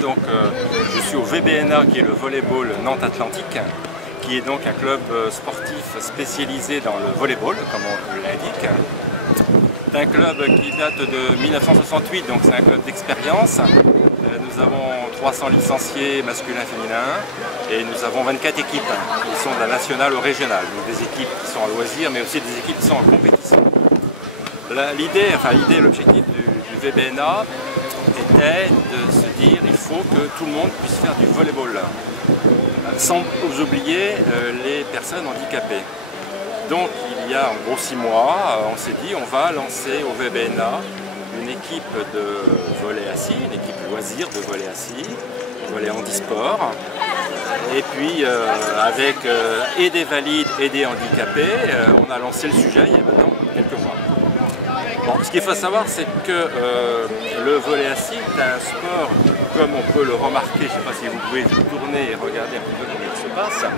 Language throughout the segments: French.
Donc, je suis au VBNA, qui est le volleyball Nantes Atlantique, qui est donc un club sportif spécialisé dans le volleyball, comme on l'indique. C'est un club qui date de 1968, donc c'est un club d'expérience. Nous avons 300 licenciés masculins et féminins et nous avons 24 équipes qui sont de la nationale au régional. Donc des équipes qui sont en loisir, mais aussi des équipes qui sont en compétition. L'idée, l'objectif du VBNA était de se dire il faut que tout le monde puisse faire du volleyball, sans oublier les personnes handicapées. Donc il y a en gros 6 mois, on s'est dit on va lancer au VBNA une équipe de volley assis, une équipe loisir de volley assis, volley handisport, et puis avec et des valides et des handicapés, on a lancé le sujet il y a maintenant quelques mois. Bon, ce qu'il faut savoir, c'est que le volley assis est un sport, comme on peut le remarquer, je ne sais pas si vous pouvez tourner et regarder un petit peu comment il se passe,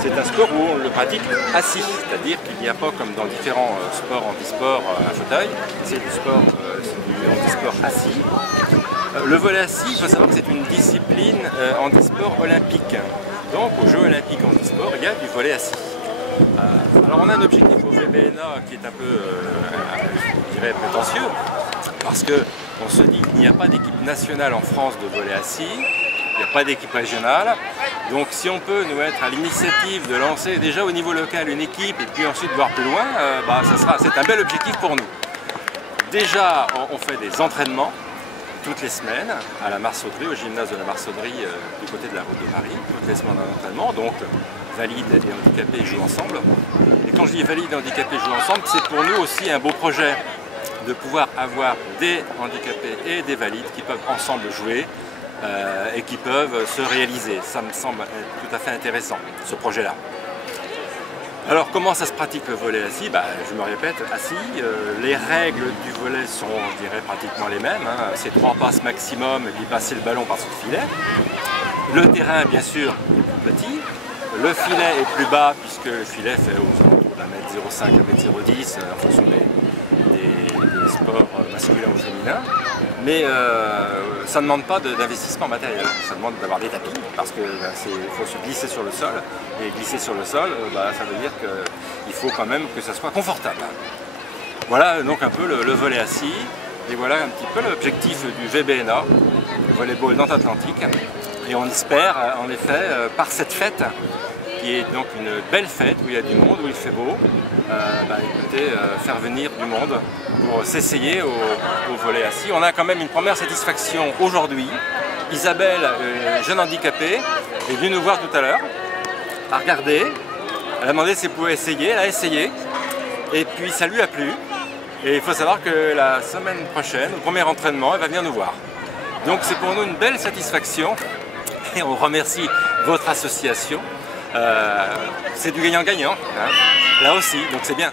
c'est un sport où on le pratique assis, c'est-à-dire qu'il n'y a pas comme dans différents sports handisport un fauteuil, c'est du handisport assis. Le volley assis, il faut savoir que c'est une discipline handisport olympique. Donc aux Jeux olympiques handisport, il y a du volley assis. Alors on a un objectif au VBNA qui est un peu, je dirais, prétentieux, parce qu'on se dit qu'il n'y a pas d'équipe nationale en France de volley assis, il n'y a pas d'équipe régionale, donc si on peut nous être à l'initiative de lancer déjà au niveau local une équipe et puis ensuite voir plus loin, c'est un bel objectif pour nous. Déjà on fait des entraînements toutes les semaines à la Marsaudderie, au gymnase de la Marsaudderie du côté de la route de Paris, toutes les semaines d'entraînement, donc valides et handicapés jouent ensemble. Et quand je dis valides et handicapés jouent ensemble, c'est pour nous aussi un beau projet de pouvoir avoir des handicapés et des valides qui peuvent ensemble jouer et qui peuvent se réaliser. Ça me semble être tout à fait intéressant, ce projet-là. Alors comment ça se pratique le volley assis? Je me répète, assis, les règles du volley sont, je dirais, pratiquement les mêmes. C'est 3 passes maximum et puis passer le ballon par-dessus le filet. Le terrain, bien sûr, est plus petit. Le filet est plus bas puisque le filet fait aux alentours d'1,05 m, 1,10 m en fonction des sports masculins ou féminins. Mais ça ne demande pas d'investissement matériel, ça demande d'avoir des tapis parce qu'il faut se glisser sur le sol. Et glisser sur le sol, ça veut dire qu'il faut quand même que ça soit confortable. Voilà donc un peu le volley assis. Et voilà un petit peu l'objectif du VBNA, le volleyball Nantes Atlantique. Et on espère en effet, par cette fête, qui est donc une belle fête où il y a du monde, où il fait beau, faire venir du monde pour s'essayer au volley assis. On a quand même une première satisfaction aujourd'hui. Isabelle, jeune handicapée, est venue nous voir tout à l'heure, a regardé, elle a demandé si elle pouvait essayer, elle a essayé, et puis ça lui a plu. Et il faut savoir que la semaine prochaine, au premier entraînement, elle va venir nous voir. Donc c'est pour nous une belle satisfaction, et on remercie votre association. C'est du gagnant-gagnant, là aussi, donc c'est bien.